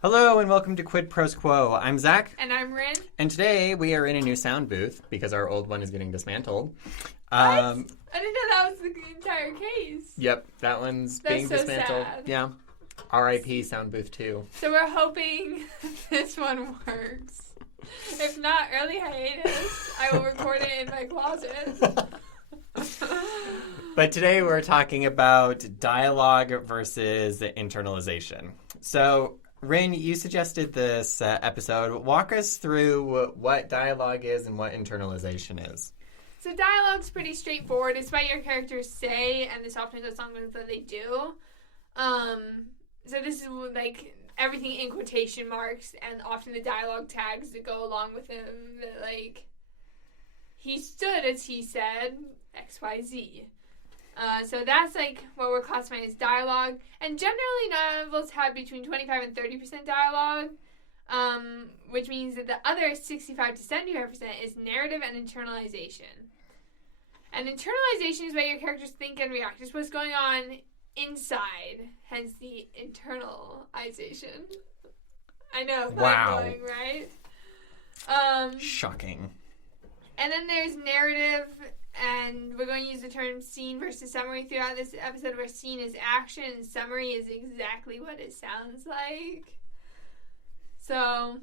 Hello and welcome to Quid Pros Quo. I'm Zac. And I'm Rin. And today we are in a new sound booth because our old one is getting dismantled. What? I didn't know that was the entire case. Yep, that one's That's being so dismantled. sad. Yeah. R.I.P. Sound Booth 2. So we're hoping this one works. If not, early hiatus. I will record it in my closet. But today we're talking about dialogue versus internalization. So, Rin, you suggested this episode. Walk us through what dialogue is and what internalization is. So dialogue's pretty straightforward. It's what your characters say, and this often goes along with what they do. So this is like everything in quotation marks, and often the dialogue tags that go along with them. That like, he stood as he said X, Y, Z. So that's like what we're classifying as dialogue. And generally novels have between 25 and 30% dialogue, which means that the other 65 to 75% is narrative and internalization. And internalization is what your characters think and react. It's what's going on inside, hence the internalization. I know, mind-blowing, right? Shocking. And then there's narrative, and we're going to use the term scene versus summary throughout this episode, where scene is action and summary is exactly what it sounds like. So,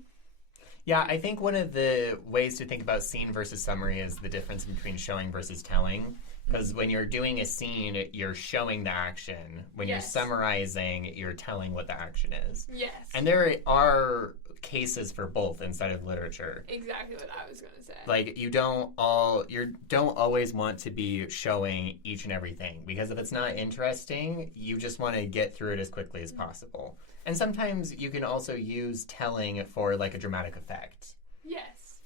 yeah, I think one of the ways to think about scene versus summary is the difference between showing versus telling. Because when you're doing a scene, you're showing the action. When you're summarizing, you're telling what the action is. Yes. And there are cases for both inside of literature. Exactly what I was going to say. Like, you don't always want to be showing each and everything. Because if it's not interesting, you just want to get through it as quickly as possible. And sometimes you can also use telling for, like, a dramatic effect. Yes.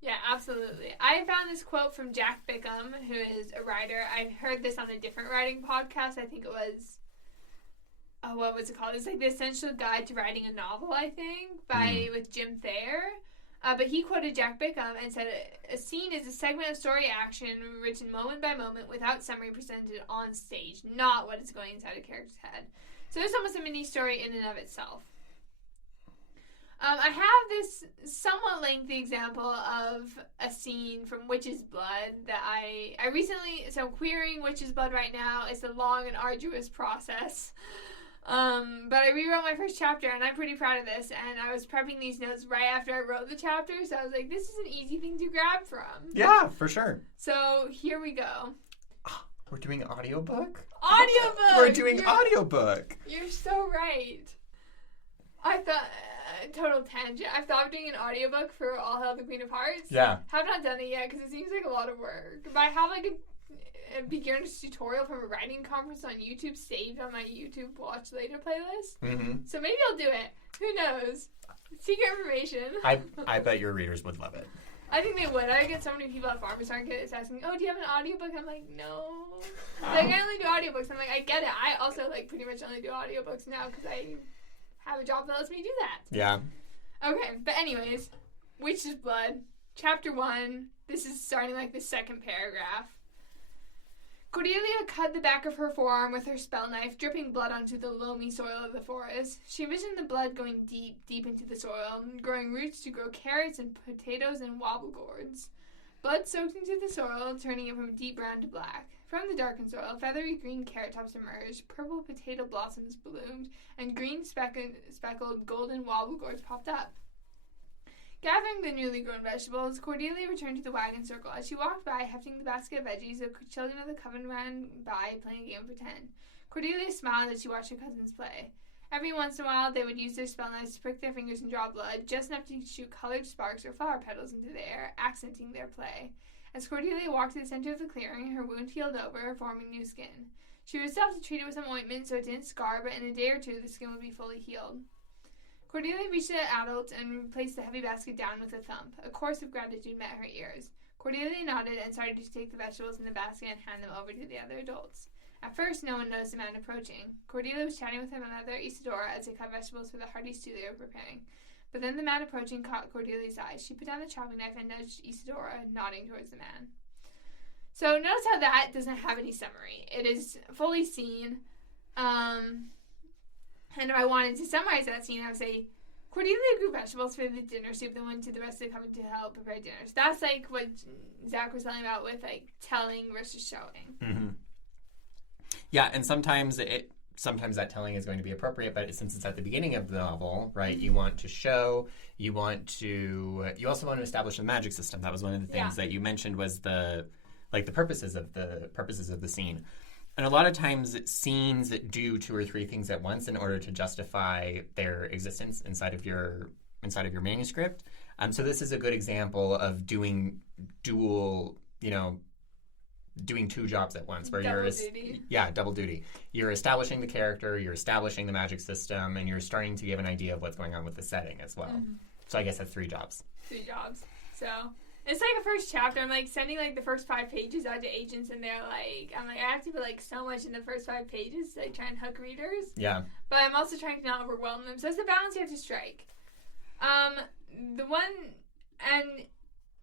Yeah, absolutely. I found this quote from Jack Bickham, who is a writer. I heard this on a different writing podcast. I think it was, what was it called? It's like The Essential Guide to Writing a Novel, I think, with Jim Thayer. But he quoted Jack Bickham and said, a scene is a segment of story action written moment by moment without summary presented on stage, not what is going inside a character's head. So it's almost a mini story in and of itself. I have this somewhat lengthy example of a scene from Witch's Blood that I recently, so I'm querying Witch's Blood right now. It's a long and arduous process. But I rewrote my first chapter, and I'm pretty proud of this, and I was prepping these notes right after I wrote the chapter, so I was like, this is an easy thing to grab from. Yeah, for sure. So here we go. We're doing audiobook? Audiobook! We're doing audiobook! You're so right. I thought... total tangent. I've thought of doing an audiobook for All Hail the Queen of Hearts. Yeah. Have not done it yet because it seems like a lot of work. But I have like a beginner's tutorial from a writing conference on YouTube saved on my YouTube Watch Later playlist. Mm-hmm. So maybe I'll do it. Who knows? Secret information. I bet your readers would love it. I think they would. I get so many people at farmers markets asking, oh, do you have an audiobook? I'm like, no. Like, I only do audiobooks. I'm like, I get it. I also like pretty much only do audiobooks now because I have a job that lets me do that. Yeah. Okay, but anyways, Witch's Blood, Chapter 1. This is starting like the second paragraph. Cordelia cut the back of her forearm with her spell knife, dripping blood onto the loamy soil of the forest. She envisioned the blood going deep, deep into the soil, growing roots to grow carrots and potatoes and wobble gourds. Blood soaked into the soil, turning it from deep brown to black. From the darkened soil, feathery green carrot tops emerged, purple potato blossoms bloomed, and green speckled golden wobble gourds popped up. Gathering the newly grown vegetables, Cordelia returned to the wagon circle. As she walked by, hefting the basket of veggies, the children of the coven ran by, playing a game of pretend. Cordelia smiled as she watched her cousins play. Every once in a while, they would use their spell knives to prick their fingers and draw blood, just enough to shoot colored sparks or flower petals into the air, accenting their play. As Cordelia walked to the center of the clearing, her wound healed over, forming new skin. She herself to treat it with some ointment so it didn't scar, but in a day or two, the skin would be fully healed. Cordelia reached the adult and placed the heavy basket down with a thump. A chorus of gratitude met her ears. Cordelia nodded and started to take the vegetables in the basket and hand them over to the other adults. At first, no one noticed the man approaching. Cordelia was chatting with her mother, Isadora, as they cut vegetables for the hearty stew they were preparing. But then the man approaching caught Cordelia's eye. She put down the chopping knife and nudged Isadora, nodding towards the man. So notice how that doesn't have any summary. It is fully seen. And if I wanted to summarize that scene, I would say, Cordelia grew vegetables for the dinner soup and went to the rest of the company to help prepare dinner. So that's, like, what Zach was telling about with, like, telling versus showing. Mm-hmm. Yeah, and sometimes that telling is going to be appropriate, but since it's at the beginning of the novel, right, you want to show, you also want to establish a magic system. That was one of the things that you mentioned was the purposes of the scene. And a lot of times scenes do 2 or 3 things at once in order to justify their existence inside of your manuscript. So this is a good example of doing dual, doing 2 jobs at once, where double duty. You're establishing the character, you're establishing the magic system, and you're starting to give an idea of what's going on with the setting as well. Mm-hmm. So I guess that's 3 jobs. 3 jobs. So it's like a first chapter. I'm like sending like the first 5 pages out to agents, and they're like, I have to put like so much in the first 5 pages to like try and hook readers. Yeah. But I'm also trying to not overwhelm them. So it's the balance you have to strike.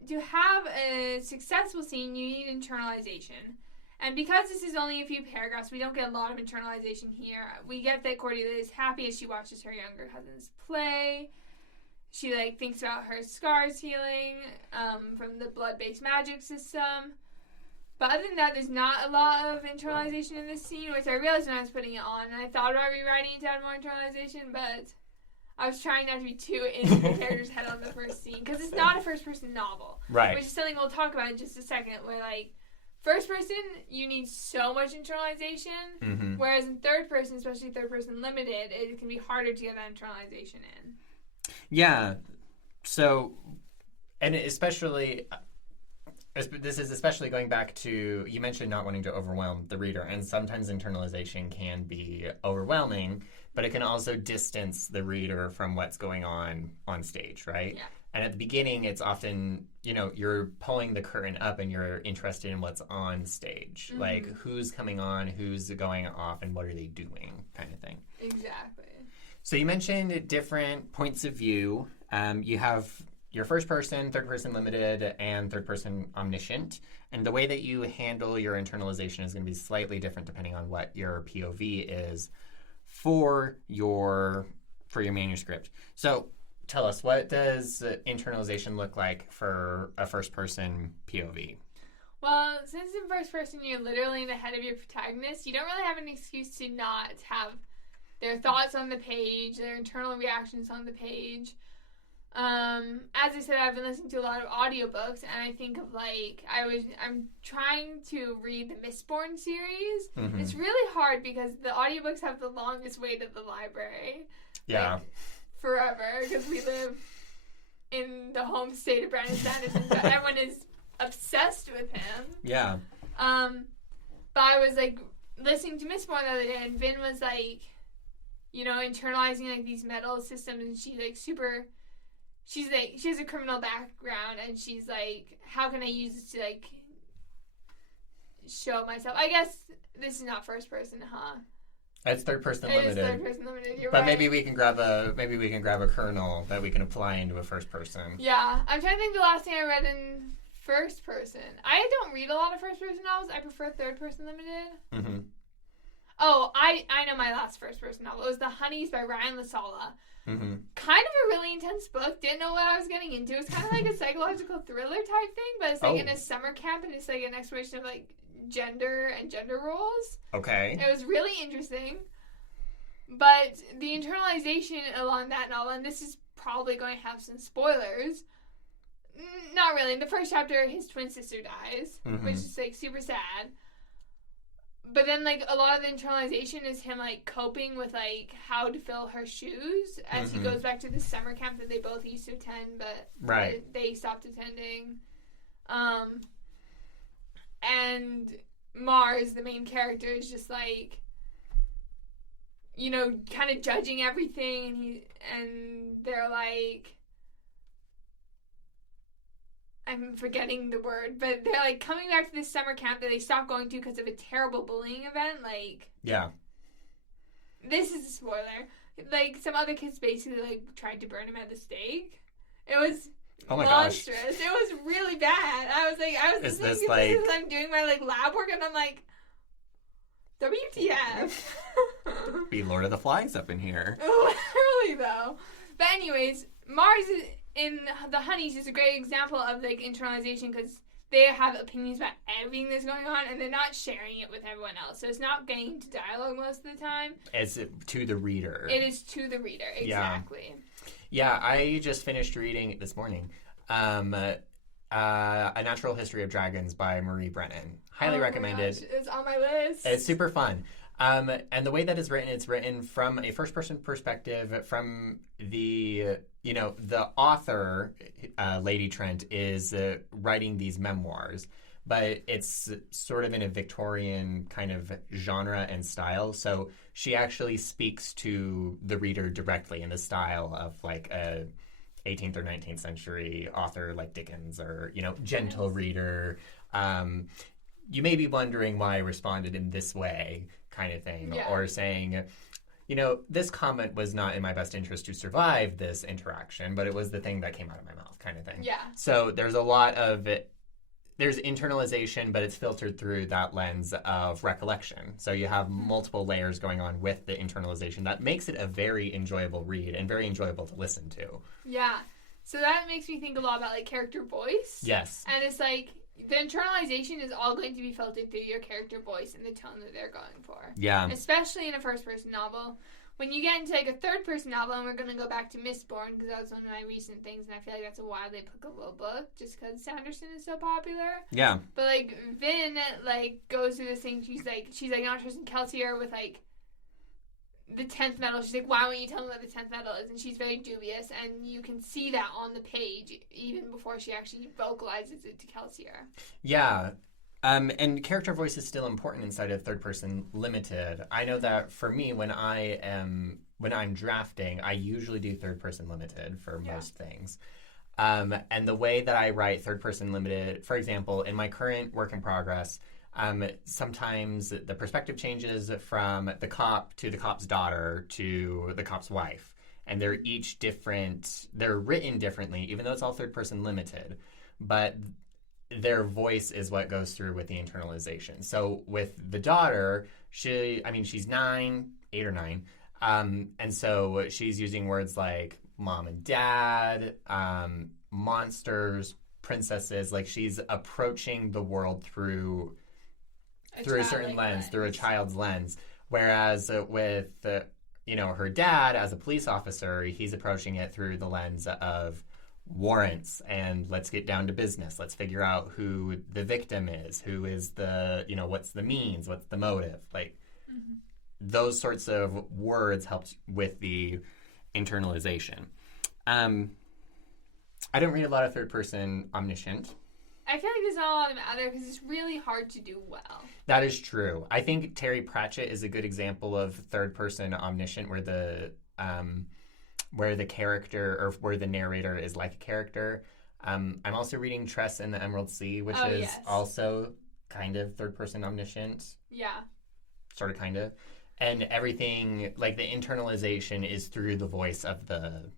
To have a successful scene, you need internalization. And because this is only a few paragraphs, we don't get a lot of internalization here. We get that Cordelia is happy as she watches her younger cousins play. She, like, thinks about her scars healing from the blood-based magic system. But other than that, there's not a lot of internalization in this scene, which I realized when I was putting it on. And I thought about rewriting it to add more internalization, but I was trying not to be too into the character's head on the first scene, because it's not a first-person novel. Right. Which is something we'll talk about in just a second, where, like, first person, you need so much internalization, mm-hmm. whereas in third person, especially third person limited, it can be harder to get that internalization in. Yeah. So, and especially, this is especially going back to, you mentioned not wanting to overwhelm the reader, and sometimes internalization can be overwhelming, but it can also distance the reader from what's going on stage, right? Yeah. And at the beginning, it's often, you're pulling the curtain up and you're interested in what's on stage. Mm-hmm. Like, who's coming on, who's going off, and what are they doing, kind of thing. Exactly. So you mentioned different points of view. You have your first person, third person limited, and third person omniscient. And the way that you handle your internalization is going to be slightly different depending on what your POV is for your manuscript. So tell us, what does internalization look like for a first person POV? Well, since in first person you're literally in the head of your protagonist, you don't really have an excuse to not have their thoughts on the page, their internal reactions on the page. As I said, I've been listening to a lot of audiobooks, and I think of, like, I'm trying to read the Mistborn series. Mm-hmm. It's really hard because the audiobooks have the longest wait at the library. Yeah. Like, forever, because we live in the home state of Brandon Sanderson, so everyone is obsessed with him. Yeah. But I was, like, listening to Mistborn the other day, and Vin was, like, internalizing, like, these metal systems, and she's, like, she has a criminal background, and she's like, how can I use this to, like, show myself? I guess this is not first person, huh? It's third person limited. It is third person limited. You're but right. maybe we can grab a kernel that we can apply into a first person. Yeah, I'm trying to think the last thing I read in first person. I don't read a lot of first person novels. I prefer third person limited. Mm-hmm. Oh, I know my last first person novel. It was The Honeys by Ryan Lasala. Mm-hmm. Kind of a really intense book. Didn't know what I was getting into. It's kind of like a psychological thriller type thing, but it's like in a summer camp, and it's like an exploration of, like, gender and gender roles. Okay. It was really interesting. But the internalization along that novel, and this is probably going to have some spoilers. Not really. In the first chapter, his twin sister dies, mm-hmm. which is, like, super sad. But then, like, a lot of the internalization is him, like, coping with, like, how to fill her shoes as mm-hmm. he goes back to the summer camp that they both used to attend, but they stopped attending. And Mars, the main character, is just, like, kind of judging everything, and they're, like, I'm forgetting the word, but they're, like, coming back to this summer camp that they stopped going to because of a terrible bullying event. Like, yeah. This is a spoiler. Like, some other kids basically, like, tried to burn him at the stake. It was monstrous. Gosh. It was really bad. I was listening to this as I'm doing my, like, lab work, and I'm like, WTF. Be Lord of the Flies up in here. Literally, though. But anyways, Mars in The Honeys is a great example of, like, internalization because they have opinions about everything that's going on, and they're not sharing it with everyone else. So it's not getting into dialogue most of the time. It's to the reader. It is to the reader, exactly. Yeah, I just finished reading this morning A Natural History of Dragons by Marie Brennan. Highly recommended. Gosh, it's on my list. It's super fun. And the way that it's written from a first-person perspective, from the author, Lady Trent, is writing these memoirs, but it's sort of in a Victorian kind of genre and style. So she actually speaks to the reader directly in the style of like a 18th or 19th century author like Dickens or, gentle reader. You may be wondering why I responded in this way, kind of thing, or saying, this comment was not in my best interest to survive this interaction, but it was the thing that came out of my mouth, kind of thing. Yeah. So there's a lot of it. There's internalization, but it's filtered through that lens of recollection. So you have multiple layers going on with the internalization that makes it a very enjoyable read and very enjoyable to listen to. Yeah. So that makes me think a lot about, like, character voice. Yes. And it's like, the internalization is all going to be filtered through your character voice and the tone that they're going for. Yeah. Especially in a first-person novel. When you get into, like, a third-person novel, and we're going to go back to Mistborn, because that was one of my recent things, and I feel like that's a wildly applicable book, just because Sanderson is so popular. Yeah. But, like, Vin, like, goes through this thing, she's like, not trusting Kelsier with, like, the 10th metal. She's like, why won't you tell me what the 10th metal is? And she's very dubious, and you can see that on the page even before she actually vocalizes it to Kelsier. Yeah. And character voice is still important inside of third person limited. I know that for me, when I'm drafting, I usually do third person limited for most things. And the way that I write third person limited, for example, in my current work in progress, sometimes the perspective changes from the cop to the cop's daughter to the cop's wife. And they're each different. They're written differently, even though it's all third person limited. But their voice is what goes through with the internalization. So with the daughter, she's 8 or 9. And so she's using words like mom and dad, monsters, princesses. Like she's approaching the world through a certain lens, through a child's lens. Whereas with her dad as a police officer, he's approaching it through the lens of warrants and let's get down to business. Let's figure out who the victim is, who is the, what's the means, what's the motive. Like those sorts of words helped with the internalization. I don't read a lot of third person omniscient. I feel like there's not a lot of matter because it's really hard to do well. That is true. I think Terry Pratchett is a good example of third-person omniscient where the character or where the narrator is like a character. I'm also reading Tress and the Emerald Sea, which is also kind of third-person omniscient. Yeah. Sort of, kind of. And everything, like the internalization is through the voice of the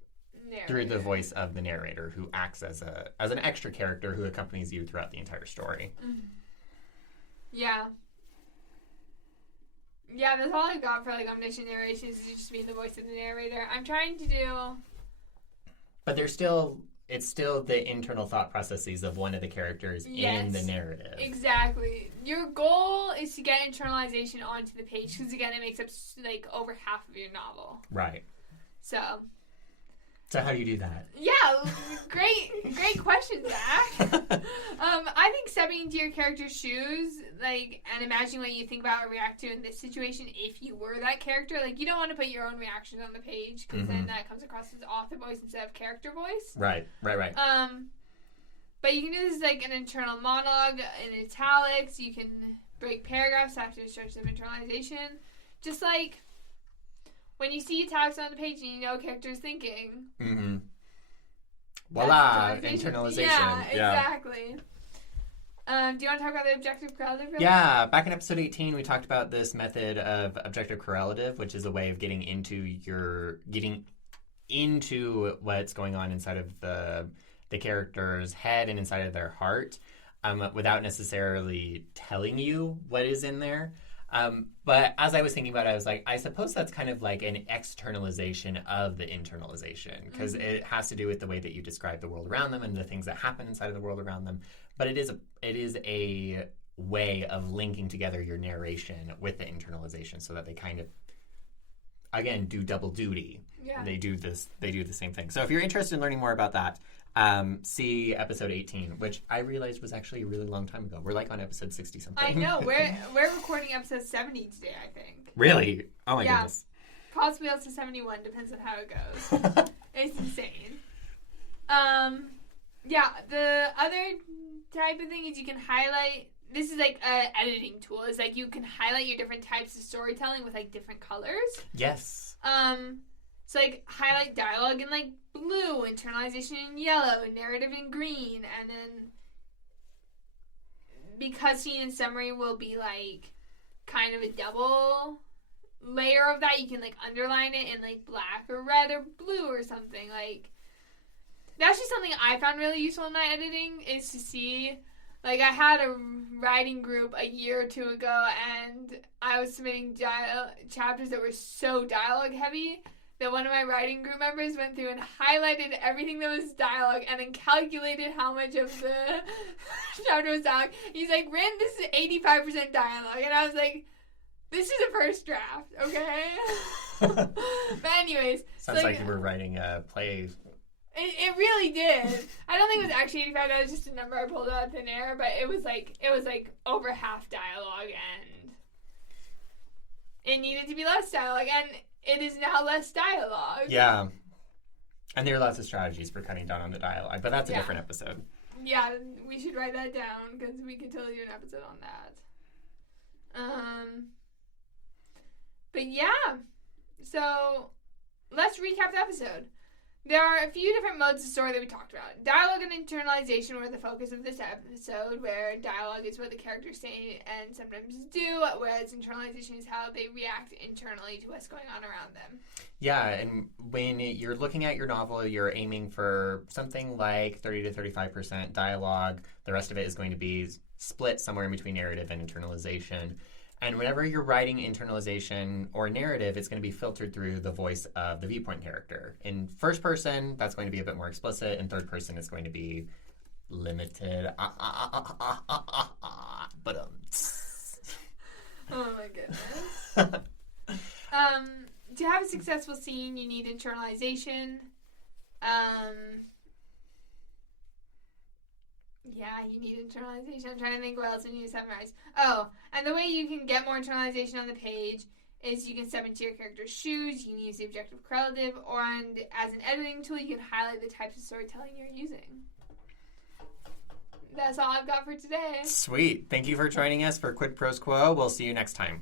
narrator who acts as an extra character who accompanies you throughout the entire story. Mm-hmm. Yeah. Yeah, that's all I got for like omniscient narration is just being the voice of the narrator. I'm trying to do... But it's still the internal thought processes of one of the characters in the narrative. Exactly. Your goal is to get internalization onto the page because, again, it makes up like over half of your novel. Right. So how do you do that? Yeah, great question, Zach. I think stepping into your character's shoes, like, and imagining what you think about or react to in this situation if you were that character. Like, you don't want to put your own reactions on the page because then that comes across as author voice instead of character voice. Right. But you can do this like an internal monologue in italics. You can break paragraphs after the stretch of internalization. Just like when you see italics on the page and you know a character is thinking. Mm-hmm. Voila, internalization. Yeah, exactly. Do you want to talk about the objective correlative? Back in episode 18, we talked about this method of objective correlative, which is a way of getting into what's going on inside of the character's head and inside of their heart, without necessarily telling you what is in there. But as I was thinking about it, I was like, I suppose that's kind of like an externalization of the internalization, because it has to do with the way that you describe the world around them and the things that happen inside of the world around them. But it is a way of linking together your narration with the internalization, so that they kind of, again, do double duty. Yeah. They do the same thing. So if you're interested in learning more about that, see episode 18, which I realized was actually a really long time ago. We're like on episode 60 something. I know. We're recording episode 70 today, I think. Really? Oh my goodness. Possibly also 71, depends on how it goes. It's insane. Yeah, the other type of thing is you can highlight. This is like an editing tool. It's like you can highlight your different types of storytelling with like different colors. Yes. So like highlight dialogue in like blue, internalization in yellow, narrative in green, and then because scene and summary will be like kind of a double layer of that, you can like underline it in like black or red or blue or something. Like that's just something I found really useful in my editing, is to see, like, I had a writing group a year or two ago, and I was submitting chapters that were so dialogue heavy that one of my writing group members went through and highlighted everything that was dialogue and then calculated how much of the chapter was dialogue. He's like, Rin, this is 85% dialogue. And I was like, this is a first draft, okay? But anyways. Sounds like you were writing a play. It really did. I don't think it was actually 85. That was just a number I pulled out of thin air. But it was like over half dialogue, and it needed to be less dialogue, and it is now less dialogue. Yeah. And there are lots of strategies for cutting down on the dialogue, but that's a different episode. Yeah, we should write that down, because we could totally do an episode on that. But yeah. So let's recap the episode. There are a few different modes of story that we talked about. Dialogue and internalization were the focus of this episode, where dialogue is what the characters say and sometimes do, whereas internalization is how they react internally to what's going on around them. Yeah, and when you're looking at your novel, you're aiming for something like 30 to 35% dialogue. The rest of it is going to be split somewhere in between narrative and internalization. And whenever you're writing internalization or narrative, it's going to be filtered through the voice of the viewpoint character. In first person, that's going to be a bit more explicit. In third person, it's going to be limited. But Oh my goodness. To have a successful scene, you need internalization. Yeah, you need internalization. I'm trying to think what else we need to summarize. Oh, and the way you can get more internalization on the page is you can step into your character's shoes, you can use the objective correlative, and as an editing tool, you can highlight the types of storytelling you're using. That's all I've got for today. Sweet. Thank you for joining us for Quid Pros Quo. We'll see you next time.